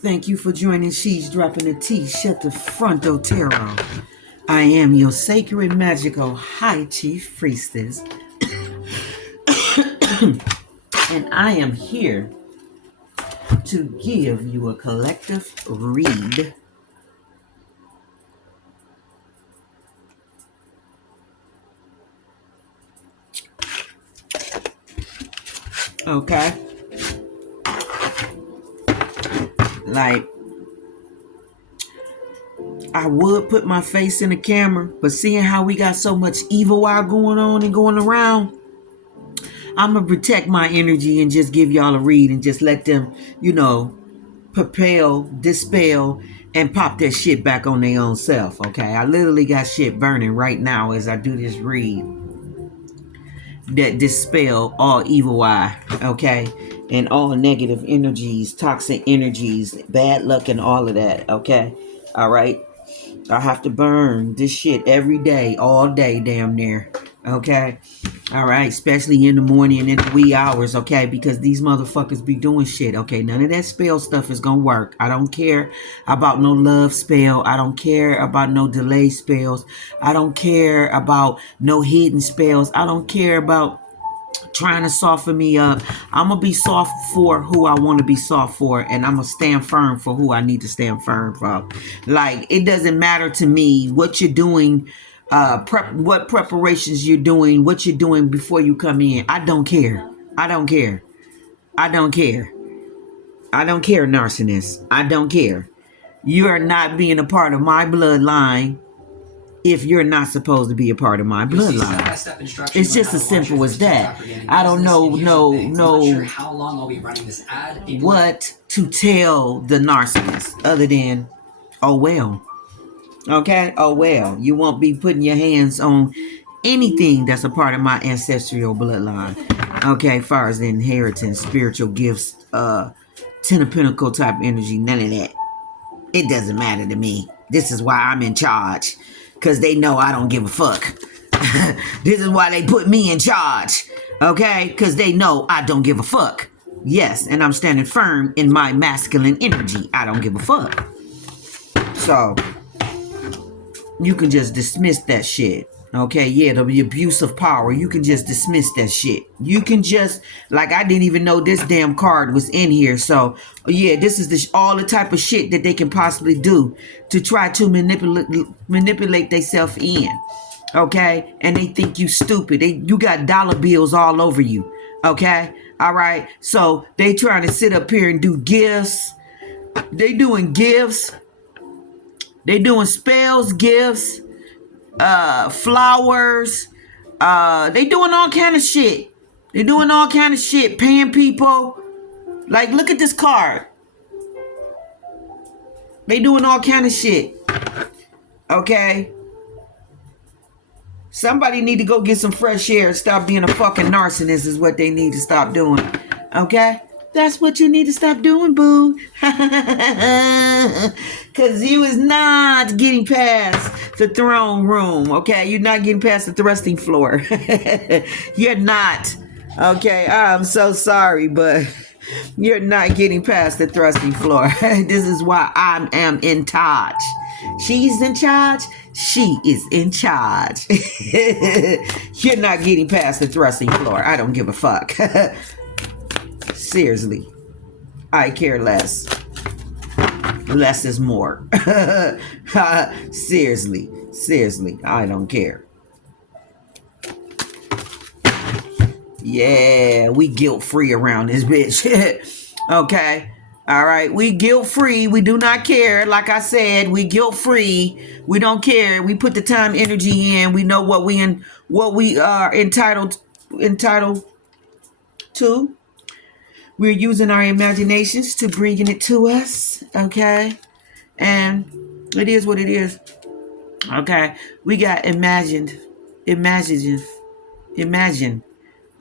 Thank you for joining She's Dropping the Tea, Shut the Front Door Tarot. I am your sacred, magical, high chief priestess, and I am here to give you a collective read. Okay? Like, I would put my face in the camera, but seeing how we got so much evil eye going on and going around, I'm going to protect my energy and just give y'all a read and just let them, propel, dispel, and pop that shit back on their own self, okay? I literally got shit burning right now as I do this read that dispel all evil eye, okay? And all negative energies, toxic energies, bad luck, and all of that, okay? All right? I have to burn this shit every day, all day, damn near. Okay? All right? Especially in the morning and in the wee hours, okay? Because these motherfuckers be doing shit, okay? None of that spell stuff is gonna work. I don't care about no love spell. I don't care about no delay spells. I don't care about no hidden spells. I don't care about trying to soften me up. I'm gonna be soft for who I want to be soft for, and I'm gonna stand firm for who I need to stand firm for. Like, it doesn't matter to me what you're doing, what preparations you're doing, what you're doing before you come in. I don't care. I don't care. I don't care. I don't care, narcissist. I don't care. You are not being a part of my bloodline if you're not supposed to be a part of my bloodline. It's just as simple as that. I don't know what to tell the narcissist other than, oh well. Okay? Oh well. You won't be putting your hands on anything that's a part of my ancestral bloodline. Okay, as far as the inheritance, spiritual gifts, Ten of Pentacle type energy, none of that. It doesn't matter to me. This is why I'm in charge. Because they know I don't give a fuck. This is why they put me in charge. Okay? Because they know I don't give a fuck. Yes, and I'm standing firm in my masculine energy. I don't give a fuck. So, you can just dismiss that shit. Okay, yeah, the abuse of power. You can just dismiss that shit. You can just, like, I didn't even know this damn card was in here. So, yeah, this is all the type of shit that they can possibly do to try to manipulate themselves in. Okay, and they think you stupid. You got dollar bills all over you. Okay, all right. So they trying to sit up here and do gifts. They doing gifts. They doing spells, gifts. Flowers, they doing all kind of shit. They doing all kind of shit, paying people. Like, look at this card. They doing all kind of shit. Okay? Somebody need to go get some fresh air and stop being a fucking narcissist is what they need to stop doing. Okay? That's what you need to stop doing, boo. Because you is not getting past the throne room, okay? You're not getting past the thrusting floor. You're not. Okay? I'm so sorry, but you're not getting past the thrusting floor. This is why I am in charge. She's in charge. She is in charge. You're not getting past the thrusting floor. I don't give a fuck. Seriously, I care less. Less is more. Seriously, I don't care. Yeah, we guilt-free around this bitch. Okay, all right, we guilt-free. We do not care. Like I said, we guilt-free. We don't care. We put the time, energy in. We know what we are entitled to. We're using our imaginations to bring it to us, okay? And it is what it is, okay? We got imagine,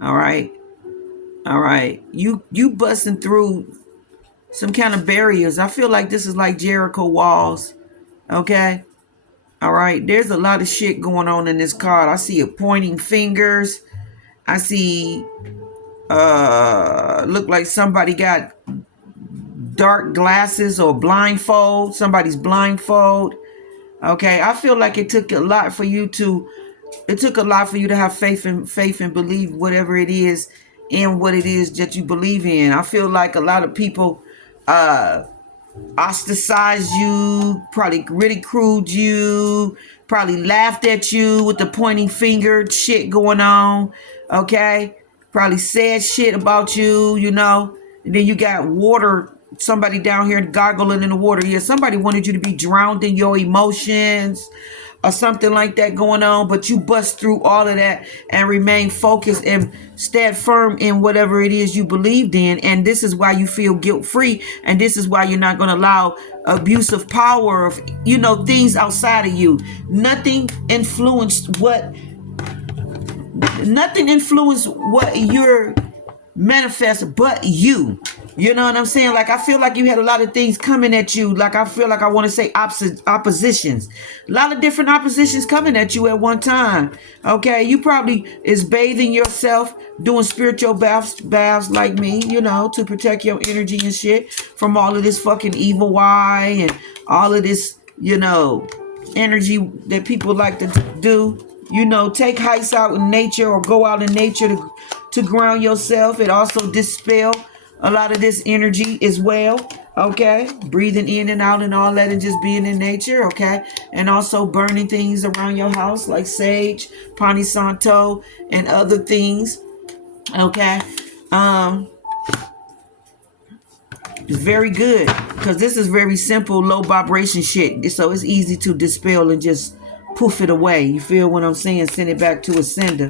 all right? All right. You busting through some kind of barriers. I feel like this is like Jericho walls, okay? All right, there's a lot of shit going on in this card. I see it pointing fingers. I see look like somebody got dark glasses or blindfold, somebody's blindfold. Okay, I feel like it took a lot for you to have faith and believe whatever it is in what it is that you believe in. I feel like a lot of people ostracized you, probably ridiculed you, probably laughed at you with the pointing finger shit going on. Okay, probably said shit about you, you know. And then you got water, somebody down here gargling in the water. Yeah, somebody wanted you to be drowned in your emotions or something like that going on, but you bust through all of that and remain focused and stand firm in whatever it is you believed in. And this is why you feel guilt-free, and this is why you're not going to allow abuse of power, of, you know, things outside of you. Nothing influenced what you're manifest but you. You know what I'm saying? Like, I feel like you had a lot of things coming at you. Like, I feel like I want to say oppositions. A lot of different oppositions coming at you at one time. Okay? You probably is bathing yourself, doing spiritual baths like me, you know, to protect your energy and shit from all of this fucking evil eye and all of this, you know, energy that people like to do. You know, take hikes out in nature or go out in nature to ground yourself. It also dispel a lot of this energy as well. Okay, breathing in and out and all that, and just being in nature. Okay, and also burning things around your house like sage, Palo Santo, and other things. Okay, it's very good because this is very simple, low vibration shit. So it's easy to dispel and just poof it away. You feel what I'm saying? Send it back to a sender.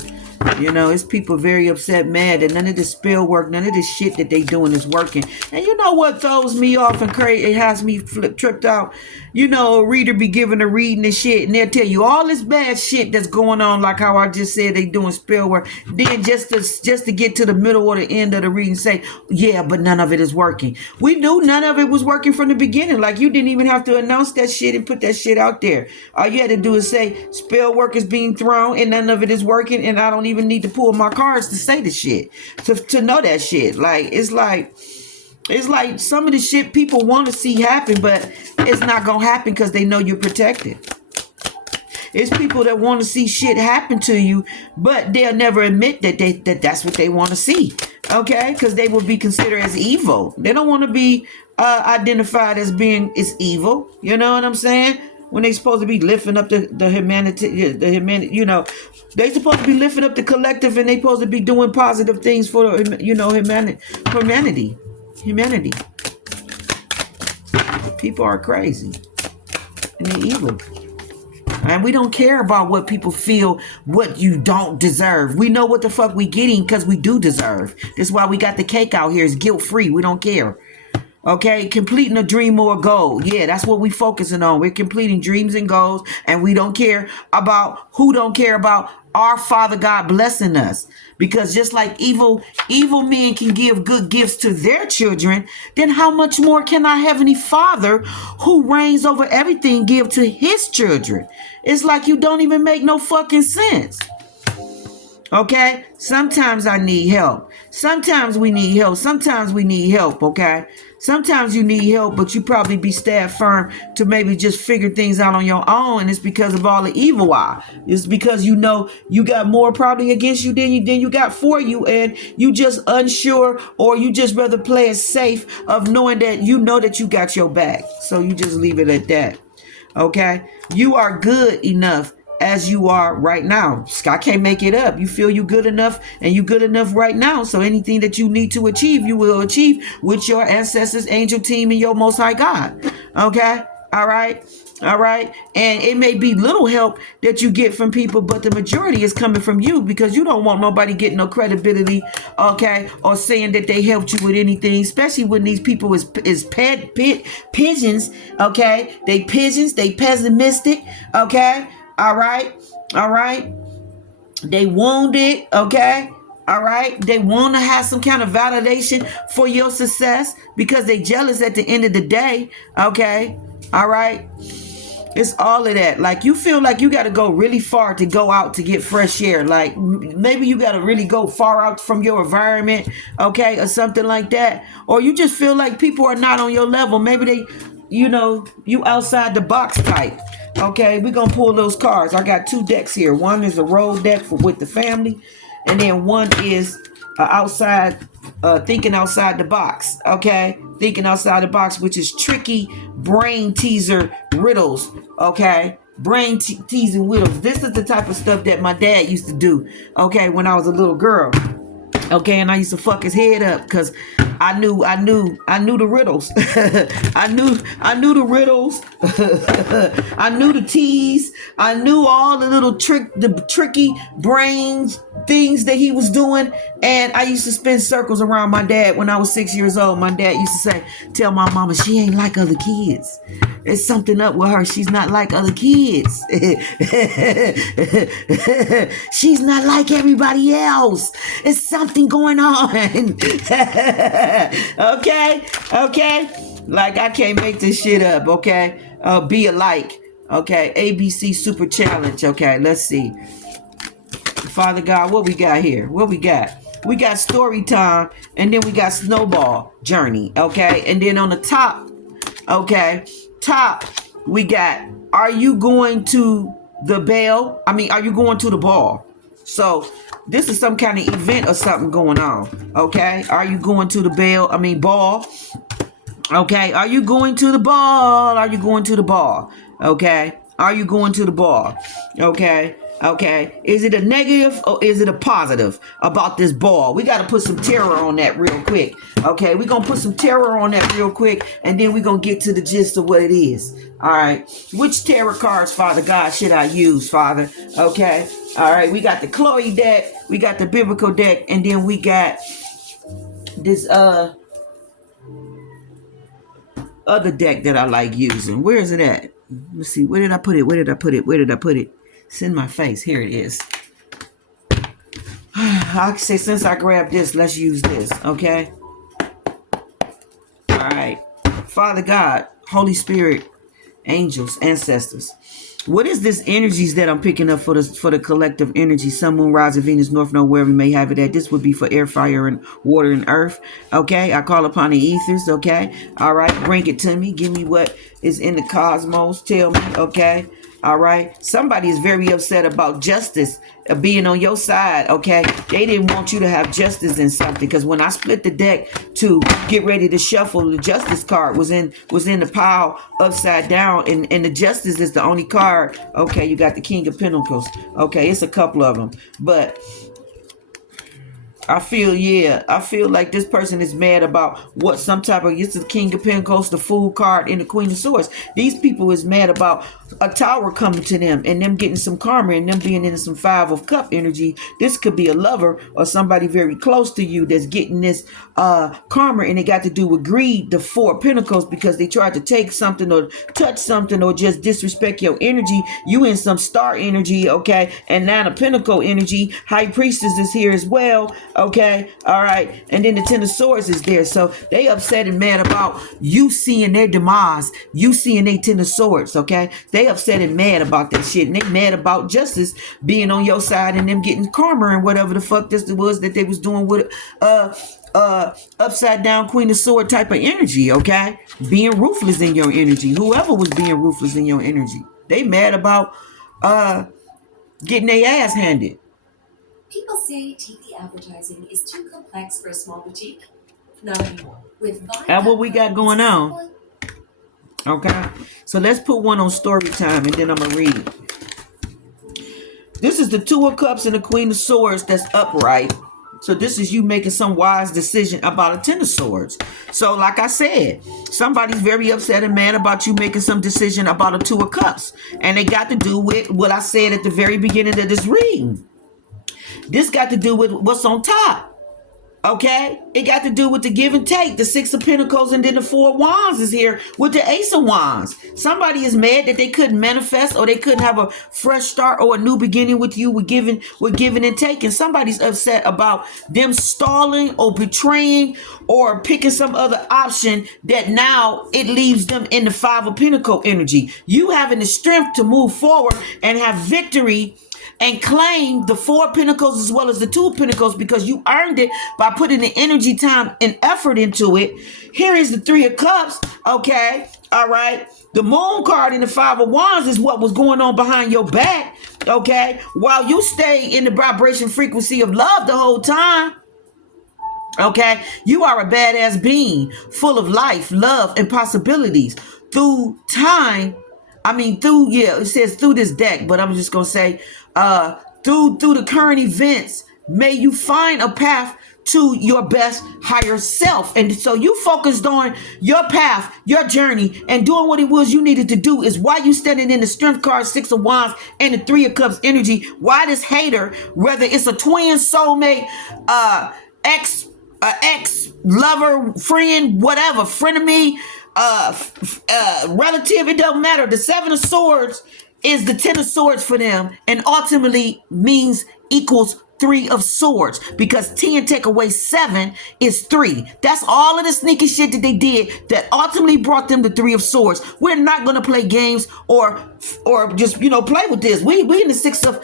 You know, it's people very upset, mad that none of this spell work, none of this shit that they doing is working. And you know what throws me off and crazy? It has me tripped out. You know, a reader be giving a reading and shit, and they'll tell you all this bad shit that's going on, like how I just said they doing spell work. Then just to get to the middle or the end of the reading, say, yeah, but none of it is working. We knew none of it was working from the beginning. Like, you didn't even have to announce that shit and put that shit out there. All you had to do is say spell work is being thrown and none of it is working, and I don't even need to pull my cards to say the shit to know that shit. Like, it's like some of the shit people want to see happen, but it's not gonna happen because they know you're protected. It's people that want to see shit happen to you, but they'll never admit that that's what they want to see. Okay, because they will be considered as evil. They don't want to be identified as being as evil. You know what I'm saying? When they supposed to be lifting up the humanity, you know, they supposed to be lifting up the collective, and they supposed to be doing positive things for the, you know, humanity. People are crazy and they're evil. And we don't care about what people feel, what you don't deserve. We know what the fuck we getting because we do deserve. That's why we got the cake out here. It's guilt-free. We don't care. Okay, completing a dream or a goal. Yeah, that's what we focusing on. We're completing dreams and goals, and we don't care about who don't care about our Father God blessing us. Because just like evil men can give good gifts to their children, then how much more can our Heavenly Father, who reigns over everything, give to his children? It's like you don't even make no fucking sense. Okay? Sometimes I need help. Sometimes we need help. Sometimes we need help, okay? Sometimes you need help, but you probably be stand firm to maybe just figure things out on your own, and it's because of all the evil eye. It's because you know you got more probably against you than you got for you, and you just unsure, or you just rather play it safe of knowing that you know that you got your back. So you just leave it at that. Okay? You are good enough as you are right now. I can't make it up. You feel you good enough, and you good enough right now. So anything that you need to achieve, you will achieve with your ancestors, angel team, and your Most High God. Okay? All right? All right? And it may be little help that you get from people, but the majority is coming from you, because you don't want nobody getting no credibility, okay, or saying that they helped you with anything, especially when these people is pigeons, okay? They pigeons, they pessimistic, okay? All right. They wounded, okay? All right. They want to have some kind of validation for your success because they jealous at the end of the day, okay? All right. It's all of that. Like, you feel like you got to go really far to go out to get fresh air. Like, maybe you got to really go far out from your environment, okay, or something like that. Or you just feel like people are not on your level. Maybe they, you outside the box type. Okay, we're going to pull those cards. I got 2 decks here. One is a roll deck with the family, and then one is thinking outside the box. Okay, thinking outside the box, which is tricky brain teaser riddles. Okay, brain teasing riddles. This is the type of stuff that my dad used to do, okay, when I was a little girl. Okay, and I used to fuck his head up because I knew the riddles. I knew the riddles. I knew the tease. I knew all the little tricky brains things that he was doing. And I used to spin circles around my dad when I was 6 years old. My dad used to say, tell my mama she ain't like other kids. There's something up with her. She's not like other kids. She's not like everybody else. It's something going on. Okay. Like, I can't make this shit up. Okay. Be alike. Okay. ABC Super Challenge. Okay. Let's see. Father God, what we got here? What we got? We got story time, and then we got snowball journey. Okay. And then on the top, we got, are you going to the bell? Are you going to the ball? So this is some kind of event or something going on. Okay. Are you going to the ball? Okay. Are you going to the ball? Are you going to the ball? Okay. Are you going to the ball? Okay. Is it a negative or is it a positive about this ball? We got to put some terror on that real quick. Okay. We're going to put some terror on that real quick, and then we're going to get to the gist of what it is. All right. Which tarot cards, Father God, should I use, Father? Okay. All right. We got the Chloe deck. We got the biblical deck. And then we got this other deck that I like using. Where is it at? Let's see. Where did I put it? It's in my face. Here it is. I say, since I grabbed this, let's use this. Okay. All right. Father God, Holy Spirit, angels, ancestors. What is this energies that I'm picking up for the collective energy? Sun, Moon, Rising, Venus, North Node, wherever we may have it at. This would be for air, fire, and water and earth. Okay. I call upon the ethers. Okay. All right. Bring it to me. Give me what is in the cosmos. Tell me. Okay. All right. Somebody is very upset about justice being on your side. Okay. They didn't want you to have justice in something, because when I split the deck to get ready to shuffle, the justice card was in the pile upside down, and the justice is the only card. Okay. You got the King of Pentacles. Okay. It's a couple of them, but I feel like this person is mad about what some type of, it's the King of Pentacles, the Fool card, and the Queen of Swords. These people is mad about a tower coming to them and them getting some karma and them being in some Five of Cup energy. This could be a lover or somebody very close to you that's getting this karma, and it got to do with greed, the Four of Pentacles, because they tried to take something or touch something or just disrespect your energy. You in some star energy, okay? And Nine of Pentacle energy. High Priestess is here as well. Okay, all right, and then the Ten of Swords is there, so they upset and mad about you seeing their demise, you seeing they Ten of Swords. Okay, they upset and mad about that shit, and they mad about justice being on your side and them getting karma and whatever the fuck this was that they was doing with upside down Queen of Sword type of energy. Okay, being ruthless in your energy. Whoever was being ruthless in your energy, they mad about getting their ass handed. People say TV advertising is too complex for a small boutique. Not anymore. That's what we got going on. Okay. So let's put one on story time, and then I'm going to read. This is the Two of Cups and the Queen of Swords that's upright. So this is you making some wise decision about a Ten of Swords. So like I said, somebody's very upset and mad about you making some decision about a Two of Cups. And it got to do with what I said at the very beginning of this reading. This got to do with what's on top. Okay, it got to do with the give and take, the Six of Pentacles, and then the Four of Wands is here with the Ace of Wands. Somebody is mad that they couldn't manifest, or they couldn't have a fresh start or a new beginning with you, with giving and taking. Somebody's upset about them stalling or betraying or picking some other option that now it leaves them in the Five of Pentacles energy. You having the strength to move forward and have victory and claim the Four of Pentacles as well as the Two of Pentacles, because you earned it by putting the energy, time, and effort into it. Here is the Three of Cups. Okay, all right. The Moon card in the Five of Wands is what was going on behind your back. Okay, while you stay in the vibration frequency of love the whole time. Okay, you are a badass being full of life, love, and possibilities. Through time, it says through this deck, but I'm just gonna say, through the current events, may you find a path to your best higher self. And so you focused on your path, your journey, and doing what it was you needed to do. Is why you standing in the Strength card, Six of Wands, and the Three of Cups energy. Why this hater, whether it's a twin, soulmate, ex lover, friend, whatever, frenemy, relative, it don't matter. The Seven of Swords is the Ten of Swords for them, and ultimately means equals Three of Swords, because 10 take away 7 is 3. That's all of the sneaky shit that they did that ultimately brought them the Three of Swords. We're not going to play games or just play with this. We in the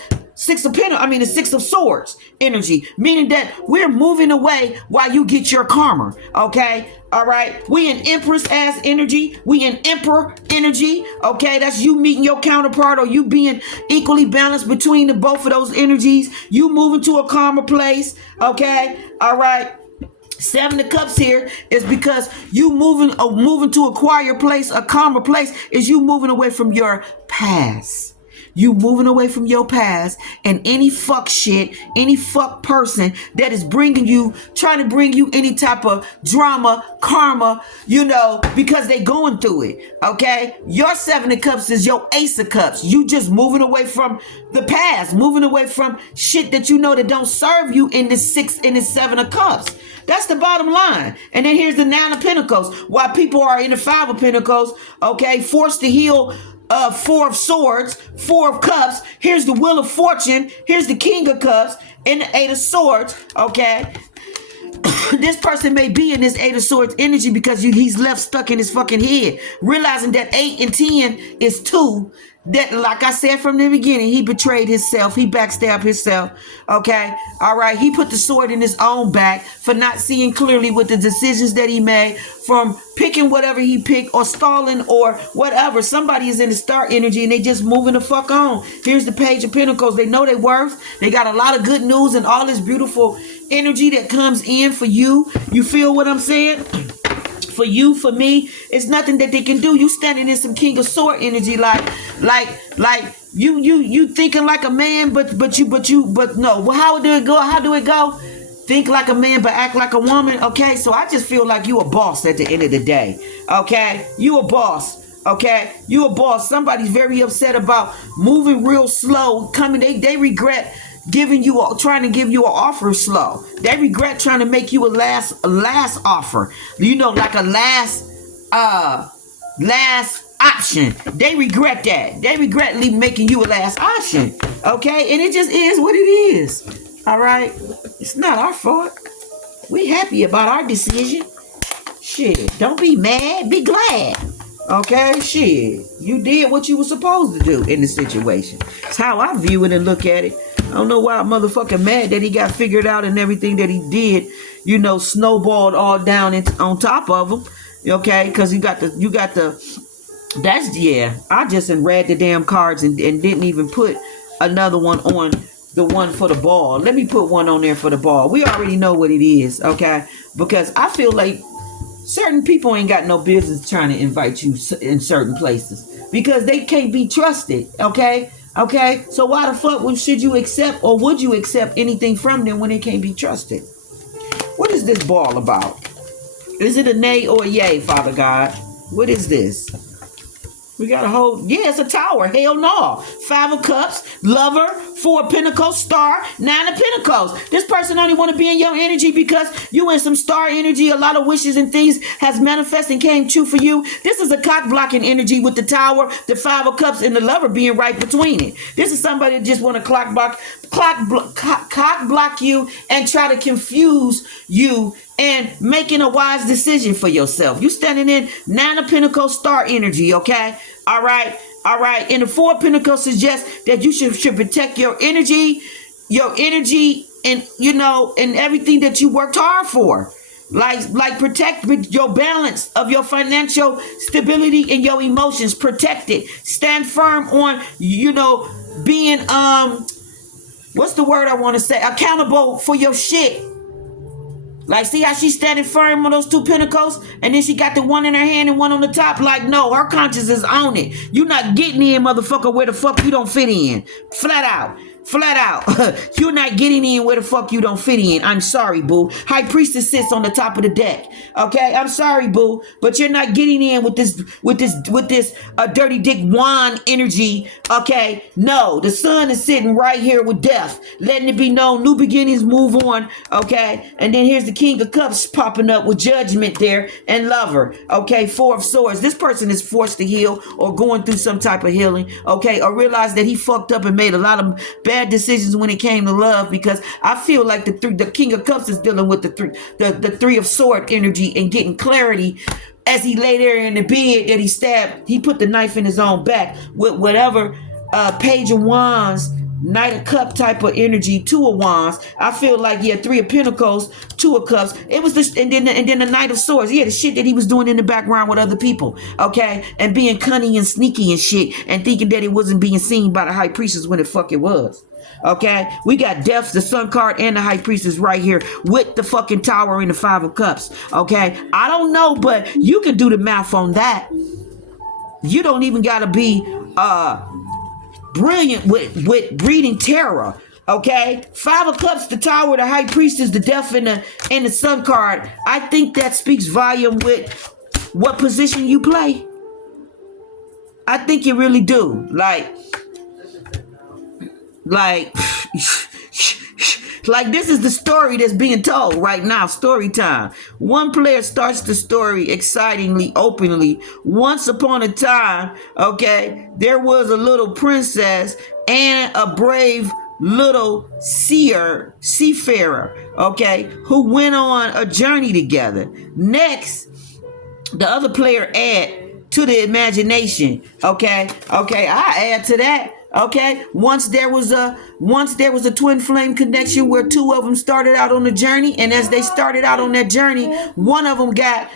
the Six of Swords energy, meaning that we're moving away while you get your karma. Okay, all right. We in Empress ass energy. We in Emperor energy. Okay, that's you meeting your counterpart, or you being equally balanced between the both of those energies. You moving to a karma place. Okay, all right. Seven of Cups here is because you moving to a quiet place, a calmer place, is you moving away from your past. You moving away from your past, and any fuck shit, any fuck person that is trying to bring you any type of drama, karma, because they going through it. Okay, your Seven of Cups is your Ace of Cups. You just moving away from the past, moving away from shit that that don't serve you in the Seven of Cups. That's the bottom line. And then here's the Nine of Pentacles. While people are in the Five of Pentacles, okay, forced to heal. Four of Swords, Four of Cups. Here's the Wheel of Fortune. Here's the King of Cups and the Eight of Swords. Okay. This person may be in this Eight of Swords energy because he's left stuck in his fucking head, realizing that 8 and 10 is 2. That, like I said from the beginning, he betrayed himself. He backstabbed himself. Okay. All right. He put the sword in his own back for not seeing clearly with the decisions that he made, from picking whatever he picked or stalling or whatever. Somebody is in the star energy and they just moving the fuck on. Here's the Page of Pentacles. They know their worth. They got a lot of good news and all this beautiful energy that comes in for you. You feel what I'm saying? For you, for me, it's nothing that they can do. You standing in some King of Sword energy, like you thinking like a man, but no. Well, how do it go? How do it go? Think like a man, but act like a woman. Okay, so I just feel like you a boss at the end of the day. Okay, you a boss. Okay, you a boss. Somebody's very upset about moving real slow. They regret trying to give you an offer slow. They regret trying to make you a last offer. Like a last option. They regret that. They regret making you a last option. Okay, and it just is what it is. All right, it's not our fault. We happy about our decision. Shit, don't be mad. Be glad. Okay, shit. You did what you were supposed to do in the situation. It's how I view it and look at it. I don't know why I'm motherfucking mad that he got figured out and everything that he did, snowballed all down on top of him. Okay, because I just read the damn cards and didn't even put another one on the one for the ball. Let me put one on there for the ball. We already know what it is, okay? Because I feel like certain people ain't got no business trying to invite you in certain places because they can't be trusted, okay? Okay, so why the fuck should you accept, or would you accept anything from them when they can't be trusted? What is this ball about? Is it a nay or a yay, Father God? What is this? We got a whole, it's a tower. Hell no. Five of Cups, lover, Four of Pentacles, Star, Nine of Pentacles. This person only want to be in your energy because you in some star energy. A lot of wishes and things has manifested and came true for you. This is a cock blocking energy with the Tower, the Five of Cups, and the Lover being right between it. This is somebody that just want to cock block you and try to confuse you and making a wise decision for yourself. You standing in Nine of Pentacles, Star energy, okay? All right. All right. And the Four of Pentacles suggests that you should protect your energy, and, you know, and everything that you worked hard for. Like protect your balance of your financial stability and your emotions. Protect it. Stand firm on, you know, being, what's the word I want to say? Accountable for your shit. Like, see how she's standing firm on those two pentacles? And then she got the one in her hand and one on the top. Like, no, her conscience is on it. You're not getting in, motherfucker, where the fuck you don't fit in. Flat out. Flat out. You're not getting in where the fuck you don't fit in. I'm sorry, boo. High Priestess sits on the top of the deck. Okay, I'm sorry, boo, but you're not getting in with this dirty dick wand energy. Okay, no, the Sun is sitting right here with Death, letting it be known, new beginnings, move on. Okay, and then here's the King of Cups popping up with Judgment there and Lover. Okay, Four of Swords. This person is forced to heal or going through some type of healing. Okay, or realize that he fucked up and made a lot of bad decisions when it came to love, because I feel like the King of Cups is dealing with the Three of Sword energy and getting clarity as he lay there in the bed that he stabbed. He put the knife in his own back with whatever Page of Wands, Knight of Cup type of energy, Two of Wands. I feel like, yeah, Three of Pentacles, Two of Cups. It was this, and then the Knight of Swords. Yeah, the shit that he was doing in the background with other people, okay, and being cunning and sneaky and shit, and thinking that it wasn't being seen by the High Priestess when it fuck it was. Okay, we got Death, the Sun card, and the High Priestess right here with the fucking Tower and the Five of Cups. Okay, I don't know, but you can do the math on that. You don't even gotta be brilliant with reading tarot. Okay, Five of Cups, the Tower, the High Priestess, the Death, and the Sun card. I think that speaks volume with what position you play. I think you really do. Like this is the story that's being told right now. Story time. One player starts the story excitingly, openly. Once upon a time, okay, there was a little princess and a brave little seafarer, okay, who went on a journey together. Next, the other player add to the imagination. Okay, I add to that. Okay, once there was a twin flame connection where two of them started out on the journey, and as they started out on that journey, one of them got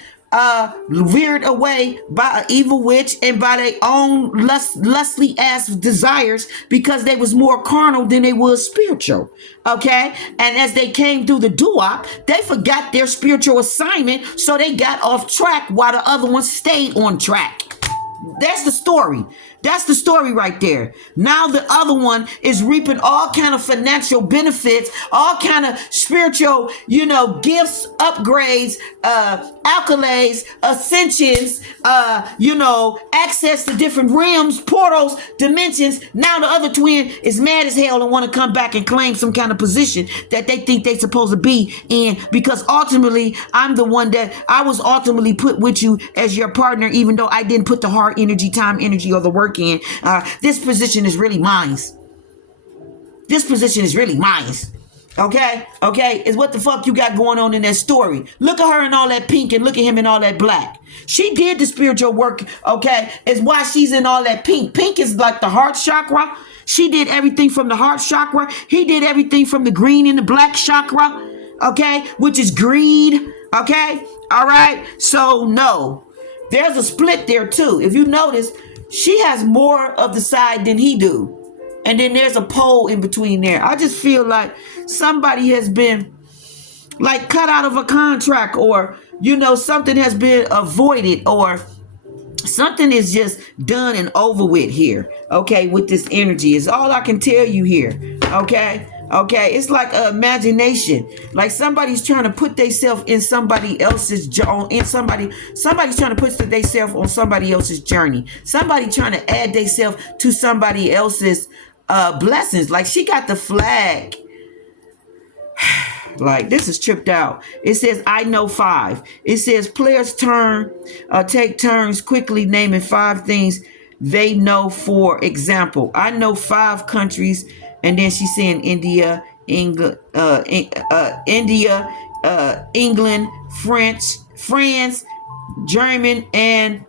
veered away by an evil witch and by their own lustly ass desires, because they was more carnal than they was spiritual. Okay, and as they came through the doo-wop, they forgot their spiritual assignment, so they got off track while the other one stayed on track. That's the story. That's the story right there. Now the other one is reaping all kind of financial benefits, all kind of spiritual, gifts, upgrades, accolades, ascensions, access to different realms, portals, dimensions. Now the other twin is mad as hell and want to come back and claim some kind of position that they think they supposed to be in, because ultimately I'm the one that I was ultimately put with you as your partner, even though I didn't put the heart energy, time energy, or the work in. This position is really mine. This position is really mine. Okay, is what the fuck you got going on in that story. Look at her in all that pink and look at him in all that black. She did the spiritual work, okay, is why she's in all that pink. Pink is like the heart chakra. She did everything from the heart chakra. He did everything from the green and the black chakra, okay, which is greed, okay, all right. So no, there's a split there too. If you notice, she has more of the side than he do. And then there's a pole in between there. I just feel like somebody has been like cut out of a contract, or, something has been avoided, or something is just done and over with here. Okay, with this energy is all I can tell you here. Okay, it's like imagination. Like somebody's trying to put themselves in somebody else's somebody's trying to put themselves on somebody else's journey. Somebody trying to add themselves to somebody else's blessings. Like she got the flag. Like this is tripped out. It says I know 5. It says players take turns quickly naming 5 things they know. For example, I know 5 countries, and then she's saying India, England, England, France, German, and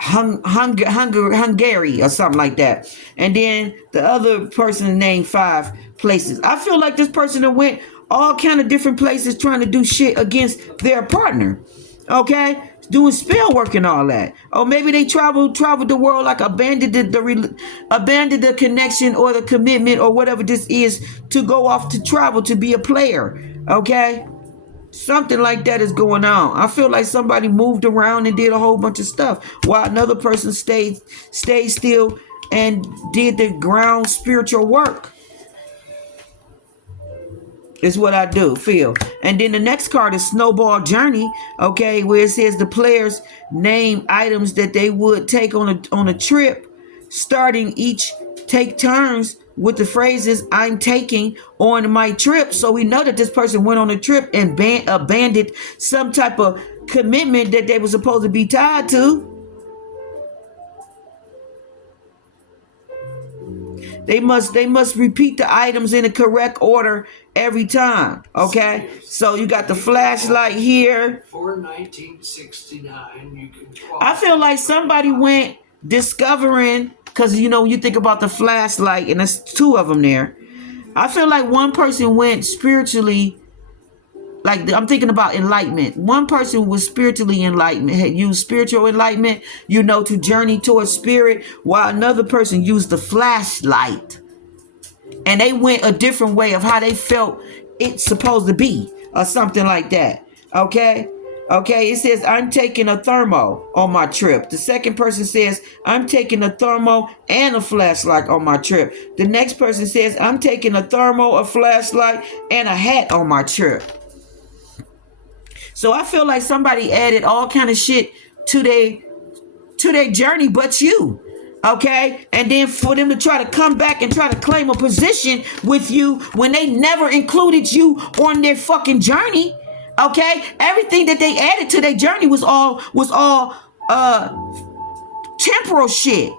Hungary or something like that. And then the other person named 5 places. I feel like this person that went all kind of different places trying to do shit against their partner. Okay, doing spell work and all that. Or maybe they traveled the world, like abandoned the connection or the commitment or whatever this is, to go off to travel to be a player. Okay. Something like that is going on. I feel like somebody moved around and did a whole bunch of stuff while another person stayed still and did the ground spiritual work. Is what I do feel. And then the next card is Snowball Journey, okay, where it says the players name items that they would take on a trip, starting each take turns with the phrases I'm taking on my trip. So we know that this person went on a trip and abandoned some type of commitment that they were supposed to be tied to. They must repeat the items in the correct order every time. Okay, so you got the flashlight here. For 1969, you can. I feel like somebody went discovering, because you know you think about the flashlight and there's 2 of them there. I feel like one person went spiritually. Like I'm thinking about enlightenment. One person was spiritually enlightened, had used spiritual enlightenment, to journey towards spirit, while another person used the flashlight. And they went a different way of how they felt it's supposed to be, or something like that. Okay? Okay, it says, I'm taking a thermo on my trip. The second person says, I'm taking a thermo and a flashlight on my trip. The next person says, I'm taking a thermo, a flashlight, and a hat on my trip. So I feel like somebody added all kind of shit to their journey but you. Okay? And then for them to try to come back and try to claim a position with you when they never included you on their fucking journey. Okay? Everything that they added to their journey was all temporal shit.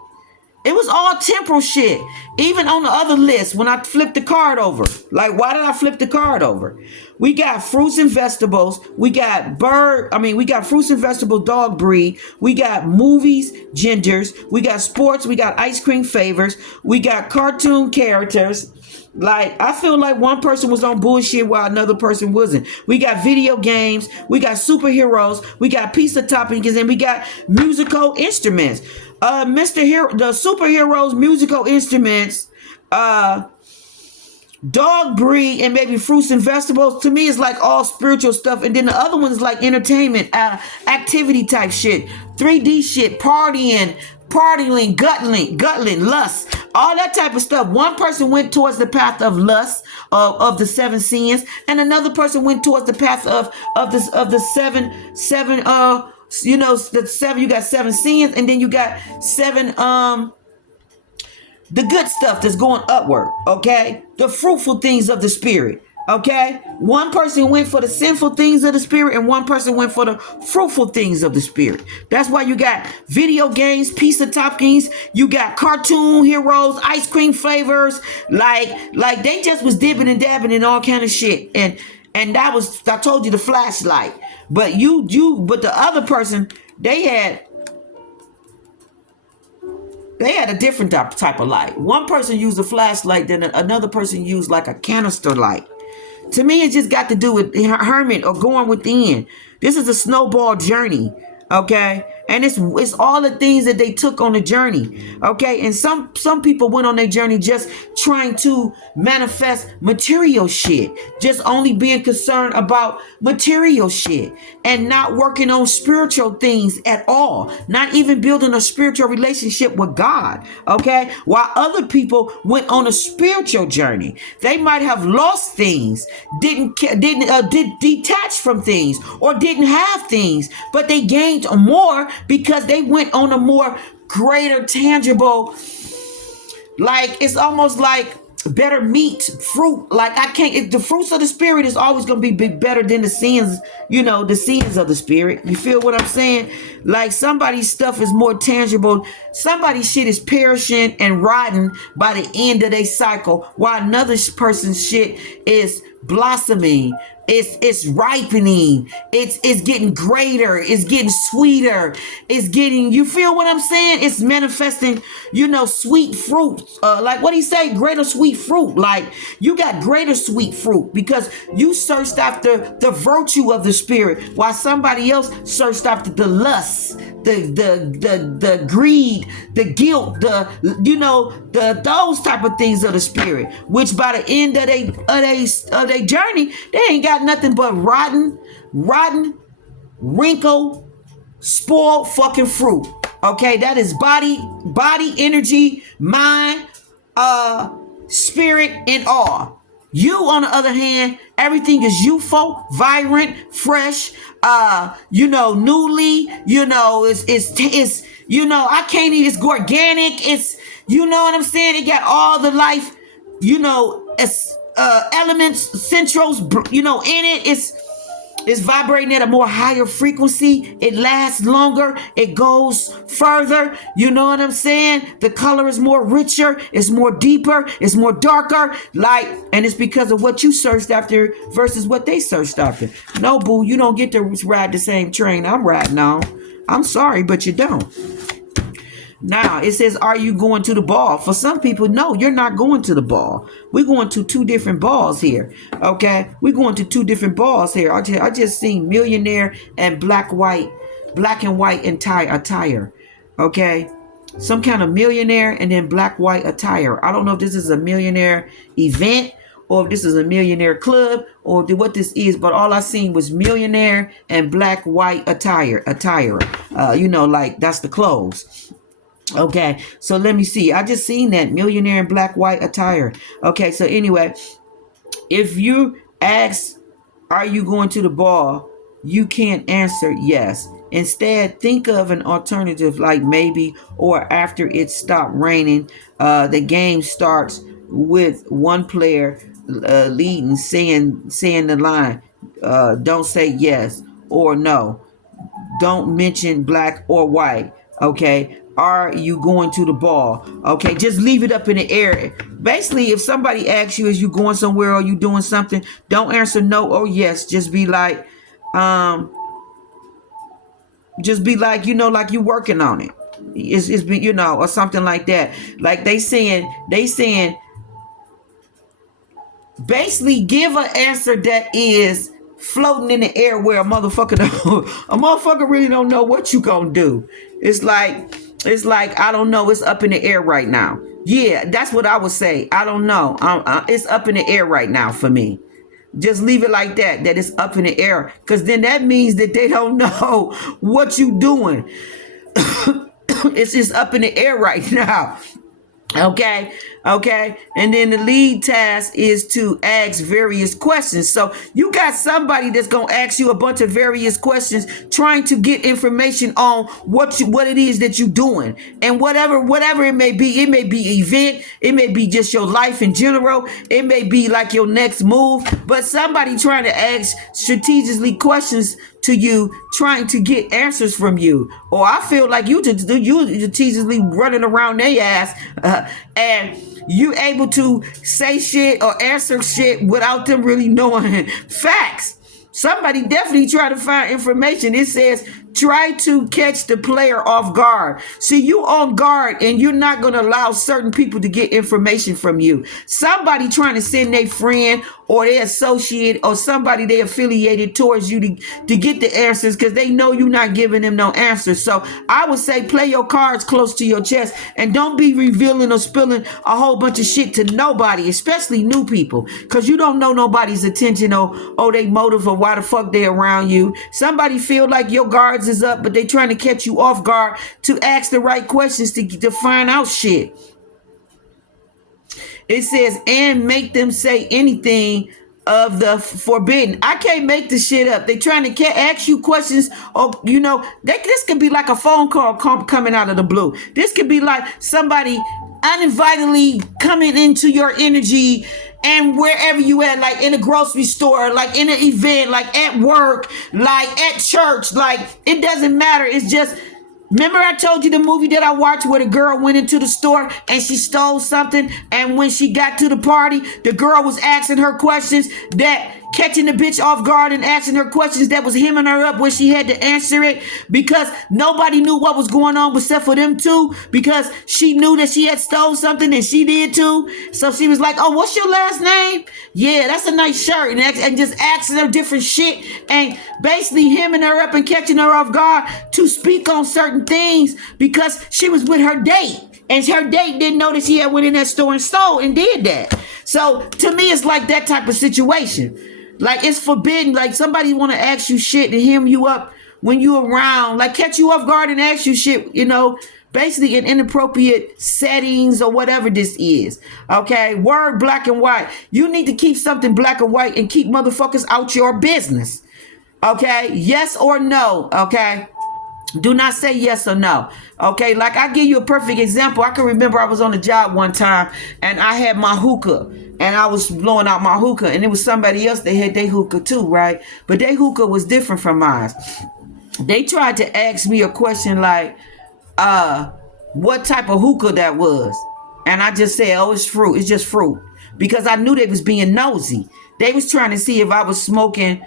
It was all temporal shit. Even on the other list, when I flipped the card over. Like, why did I flip the card over? We got fruits and vegetables. We got fruits and vegetable dog breed. We got movies, genders. We got sports. We got ice cream favors. We got cartoon characters. Like, I feel like one person was on bullshit while another person wasn't. We got video games. We got superheroes. We got pizza toppings, and we got musical instruments. The superheroes, musical instruments, dog breed, and maybe fruits and vegetables. To me, it's like all spiritual stuff. And then the other one is like entertainment, activity type shit, 3D shit, partying, guttling, lust, all that type of stuff. One person went towards the path of lust, of the 7 sins, and another person went towards the path of the seven. The 7, you got 7 sins, and then you got 7 the good stuff that's going upward. Okay, the fruitful things of the spirit. Okay, one person went for the sinful things of the spirit, and one person went for the fruitful things of the spirit. That's why you got video games, pizza toppings, you got cartoon heroes, ice cream flavors. Like they just was dipping and dabbing in all kind of shit. And that was, I told you, the flashlight. But but the other person, they had a different type of light. One person used a flashlight, then another person used like a canister light. To me, it just got to do with hermit or going within. This is a snowball journey, okay? And it's all the things that they took on the journey, okay? And some people went on their journey just trying to manifest material shit, just only being concerned about material shit and not working on spiritual things at all, not even building a spiritual relationship with God, okay? While other people went on a spiritual journey. They might have lost things, did detach from things, or didn't have things, but they gained more because they went on a more greater tangible Like it's almost like better meat, fruit. Like I can't. The fruits of the spirit is always gonna be better than the sins. The sins of the spirit. You feel what I'm saying? Like somebody's stuff is more tangible. Somebody's shit is perishing and rotten by the end of their cycle, while another person's shit is blossoming. It's ripening. It's getting greater. It's getting sweeter. It's getting, you feel what I'm saying? It's manifesting, sweet fruit. Like what he say, greater sweet fruit. Like you got greater sweet fruit because you searched after the virtue of the spirit, while somebody else searched after the lust, the greed, the guilt, the those type of things of the spirit. Which by the end of their journey, they ain't got nothing but rotten, wrinkled, spoiled fucking fruit. Okay, that is body, energy, mind, spirit, and all. You, on the other hand, everything is youthful, vibrant, fresh, newly, it's I can't even, it's organic, it's, you know what I'm saying? It got all the life, it's elements, centrals, in it. It's vibrating at a more higher frequency. It lasts longer. It goes further. You know what I'm saying? The color is more richer. It's more deeper. It's more darker. And it's because of what you searched after versus what they searched after. No, boo, you don't get to ride the same train I'm riding on. I'm sorry, but you don't. Now, it says, are you going to the ball? For some people, no, you're not going to the ball. We're going to two different balls here, okay? We're going to two different balls here. I just seen millionaire and black and white attire, okay? Some kind of millionaire and then white attire. I don't know if this is a millionaire event or if this is a millionaire club or what this is, but all I seen was millionaire and white attire. Like that's the clothes. Okay, so let me see. I just seen that millionaire in white attire. Okay, so anyway, if you ask, are you going to the ball? You can't answer yes. Instead, think of an alternative like maybe or after it stopped raining. The game starts with one player leading, saying the line. Don't say yes or no. Don't mention black or white. Okay. Are you going to the ball? Okay, just leave it up in the air. Basically, if somebody asks you, is you going somewhere or you doing something, don't answer no or yes. Just be like, like you working on it. It's been, or something like that. Like they saying, basically give an answer that is floating in the air where a motherfucker really don't know what you gonna do. It's like I don't know. It's up in the air right now. Yeah, that's what I would say. I don't know. It's up in the air right now for me. Just leave it like that. That it's up in the air, because then that means that they don't know what you doing. It's just up in the air right now. Okay. And then the lead task is to ask various questions. So you got somebody that's going to ask you a bunch of various questions, trying to get information on what it is that you're doing. And whatever it may be event. It may be just your life in general. It may be like your next move, but somebody trying to ask strategically questions to you, trying to get answers from you. Or I feel like you strategically running around their ass, and you able to say shit or answer shit without them really knowing facts. Somebody definitely try to find information. It says try to catch the player off guard. See, you on guard and you're not going to allow certain people to get information from you. Somebody trying to send their friend or their associate or somebody they affiliated towards you to get the answers, because they know you're not giving them no answers. So I would say play your cards close to your chest and don't be revealing or spilling a whole bunch of shit to nobody, especially new people, because you don't know nobody's intention or they motive or why the fuck they around you. Somebody feel like your guards is up, but they trying to catch you off guard to ask the right questions to find out shit. It says, and make them say anything of the forbidden. I can't make this shit up. They trying to ask you questions, or this could be like a phone call coming out of the blue. This could be like somebody uninvitedly coming into your energy, and wherever you at, like in a grocery store, like in an event, like at work, like at church, like it doesn't matter. It's just, remember I told you the movie that I watched where the girl went into the store and she stole something, and when she got to the party, the girl was asking her questions, that catching the bitch off guard and asking her questions that was hemming her up when she had to answer it, because nobody knew what was going on except for them two, because she knew that she had stole something and she did too. So she was like, oh, what's your last name? Yeah, that's a nice shirt. And just asking her different shit and basically hemming her up and catching her off guard to speak on certain things because she was with her date. And her date didn't know that she had went in that store and stole and did that. So to me, it's like that type of situation. Like it's forbidden. Like somebody want to ask you shit and hem you up when you around, like catch you off guard and ask you shit, you know, basically in inappropriate settings or whatever this is. Okay, word black and white. You need to keep something black and white and keep motherfuckers out your business. Okay, yes or no. Okay. Do not say yes or no. Okay, like I give you a perfect example. I can remember I was on a job one time and I had my hookah and I was blowing out my hookah, and it was somebody else that had their hookah too, right? But their hookah was different from mine. They tried to ask me a question like, what type of hookah that was. And I just said, oh, it's fruit. It's just fruit. Because I knew they was being nosy. They was trying to see if I was smoking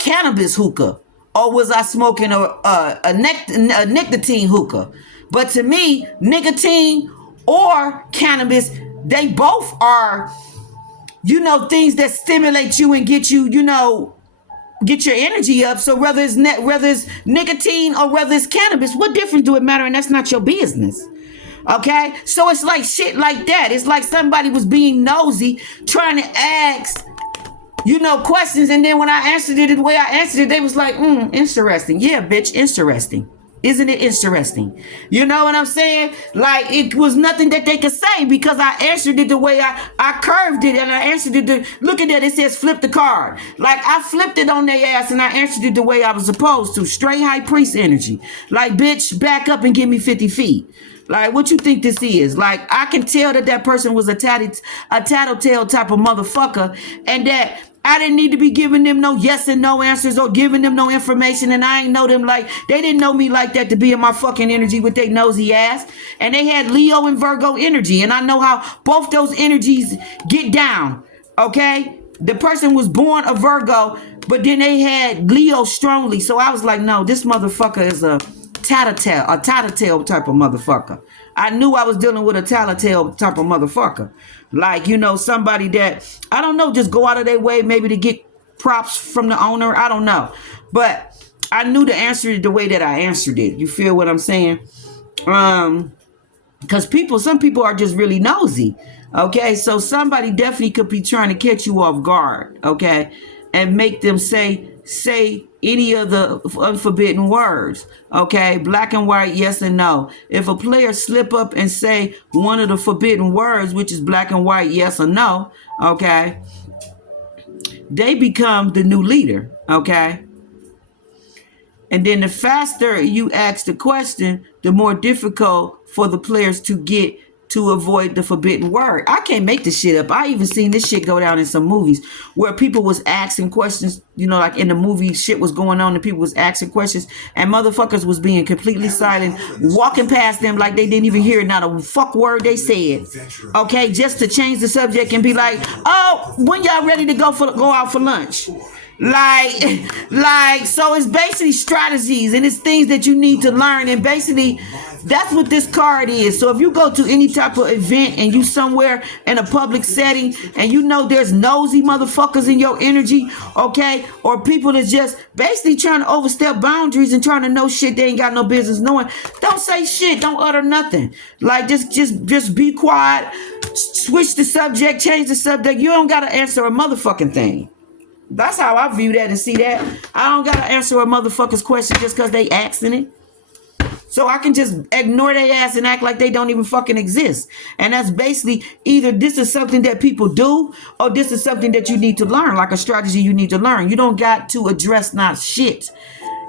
cannabis hookah, or was I smoking a nicotine hookah? But to me, nicotine or cannabis, they both are, you know, things that stimulate you and get you, you know, get your energy up. So whether it's nicotine or whether it's cannabis, what difference do it matter? And that's not your business. Okay? So it's like shit like that. It's like somebody was being nosy, trying to ask, you know, questions, and then when I answered it the way I answered it, they was like, interesting. Yeah, bitch, interesting. Isn't it interesting? You know what I'm saying? Like, it was nothing that they could say because I answered it the way I curved it, and I answered it. Look at that. It says flip the card. Like, I flipped it on their ass, and I answered it the way I was supposed to. Straight high priest energy. Like, bitch, back up and give me 50 feet. Like, what you think this is? Like, I can tell that person was a tattletale type of motherfucker, and that I didn't need to be giving them no yes and no answers or giving them no information, and I ain't know them like, they didn't know me like that to be in my fucking energy with their nosy ass. And they had Leo and Virgo energy, and I know how both those energies get down, okay? The person was born a Virgo, but then they had Leo strongly, so I was like, no, this motherfucker is a tattletale type of motherfucker. I knew I was dealing with a tattletale type of motherfucker. Like, you know, somebody that, I don't know, just go out of their way maybe to get props from the owner. I don't know. But I knew to answer it the way that I answered it. You feel what I'm saying? Because some people are just really nosy. Okay, so somebody definitely could be trying to catch you off guard. Okay, and make them say any of the unforbidden words. Okay, black and white, yes and no. If a player slip up and say one of the forbidden words, which is black and white, yes or no, okay, they become the new leader. Okay, and then the faster you ask the question, the more difficult for the players to get to avoid the forbidden word. I can't make this shit up. I even seen this shit go down in some movies where people was asking questions, you know, like in the movie shit was going on and people was asking questions and motherfuckers was being completely silent, walking past them like they didn't even hear not a fuck word they said. Okay, just to change the subject and be like, oh, when y'all ready to go out for lunch? Like, so it's basically strategies and it's things that you need to learn. And basically, that's what this card is. So if you go to any type of event and you somewhere in a public setting and you know there's nosy motherfuckers in your energy, okay, or people that's just basically trying to overstep boundaries and trying to know shit they ain't got no business knowing, don't say shit, don't utter nothing. Like, just be quiet, switch the subject, change the subject. You don't gotta answer a motherfucking thing. That's how I view that and see that. I don't gotta answer a motherfucker's question just because they asking it. So I can just ignore their ass and act like they don't even fucking exist. And that's basically either this is something that people do or this is something that you need to learn, like a strategy you need to learn. You don't got to address not shit.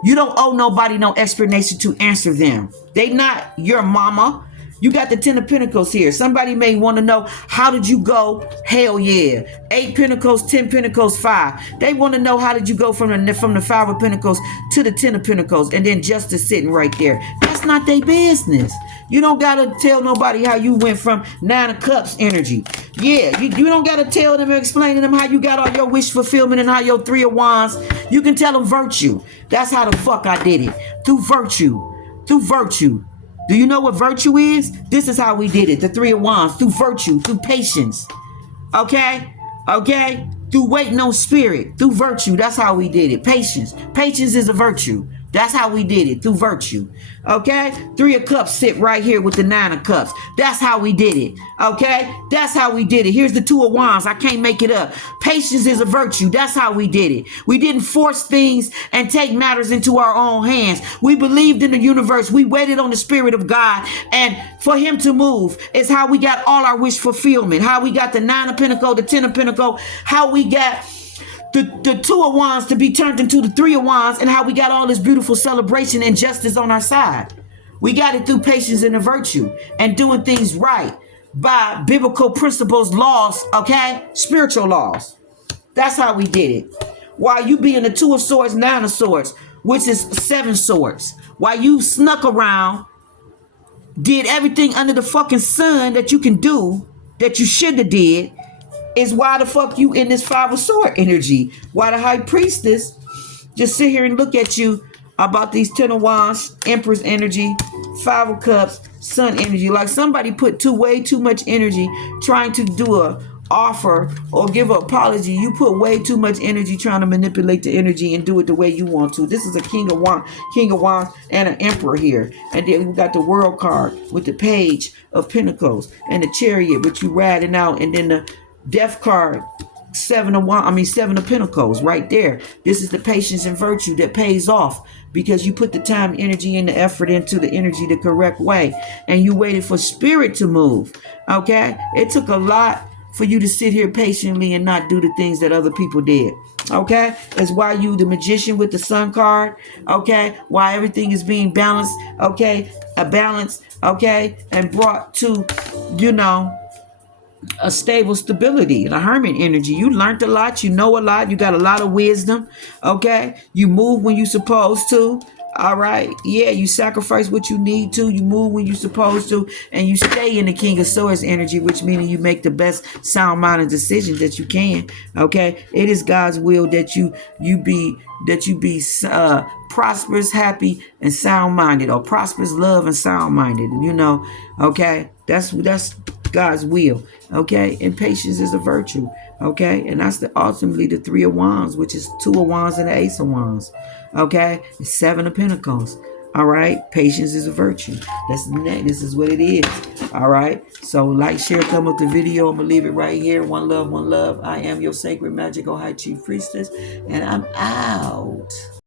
You don't owe nobody no explanation to answer them. They not your mama. You got the 10 of Pentacles here. Somebody may want to know, how did you go? Hell yeah. 8 Pentacles, 10 Pentacles, 5. They want to know, how did you go from the 5 of Pentacles to the 10 of Pentacles, and then Justice sitting right there. That's not their business. You don't got to tell nobody how you went from 9 of Cups energy. Yeah, you don't got to tell them and explain to them how you got all your wish fulfillment and how your 3 of Wands. You can tell them virtue. That's how the fuck I did it. Through virtue. Through virtue. Do you know what virtue is? This is how we did it. The 3 of Wands. Through virtue. Through patience. Okay? Okay? Through waiting on spirit. Through virtue. That's how we did it. Patience. Patience is a virtue. That's how we did it. Through virtue. Okay? 3 of Cups sit right here with the 9 of Cups. That's how we did it. Okay? That's how we did it. Here's the 2 of Wands. I can't make it up. Patience is a virtue. That's how we did it. We didn't force things and take matters into our own hands. We believed in the universe. We waited on the Spirit of God, and for him to move is how we got all our wish fulfillment. How we got the 9 of Pentacles, the 10 of Pentacles, how we got the 2 of Wands to be turned into the 3 of Wands, and how we got all this beautiful celebration and justice on our side. We got it through patience and a virtue and doing things right by biblical principles, laws, okay? Spiritual laws. That's how we did it. While you being the 2 of Swords, 9 of Swords, which is 7 swords. While you snuck around, did everything under the fucking sun that you can do, that you should have did, is why the fuck you in this 5 of Sword energy. Why the High Priestess just sit here and look at you about these 10 of Wands, Empress energy, 5 of Cups, Sun energy. Like somebody put way too much energy trying to do a offer or give an apology. You put way too much energy trying to manipulate the energy and do it the way you want to. This is a King of Wands and an Emperor here. And then we got the World card with the Page of Pentacles and the Chariot, which you riding out, and then the Death card, 7 of Pentacles right there. This is the patience and virtue that pays off because you put the time, energy, and the effort into the energy the correct way, and you waited for spirit to move. Okay? It took a lot for you to sit here patiently and not do the things that other people did. Okay? That's why you the Magician with the Sun card. Okay? Why everything is being balanced. Okay? A balance. Okay? And brought to, a stable stability. The Hermit energy. You learned a lot. You know a lot. You got a lot of wisdom. Okay? You move when you supposed to. All right. Yeah, you sacrifice what you need to. You move when you supposed to. And you stay in the King of Swords energy, which means you make the best sound minded decisions that you can. Okay? It is God's will that you be prosperous, happy, and sound minded, or prosperous, love, and sound minded. Okay? That's God's will. Okay? And patience is a virtue. Okay? And that's ultimately the 3 of Wands, which is 2 of Wands and the Ace of Wands. Okay? And 7 of Pentacles. All right? Patience is a virtue. This is what it is. All right? So like, share, thumb up the video. I'm going to leave it right here. One love, one love. I am your sacred magical high chief priestess, and I'm out.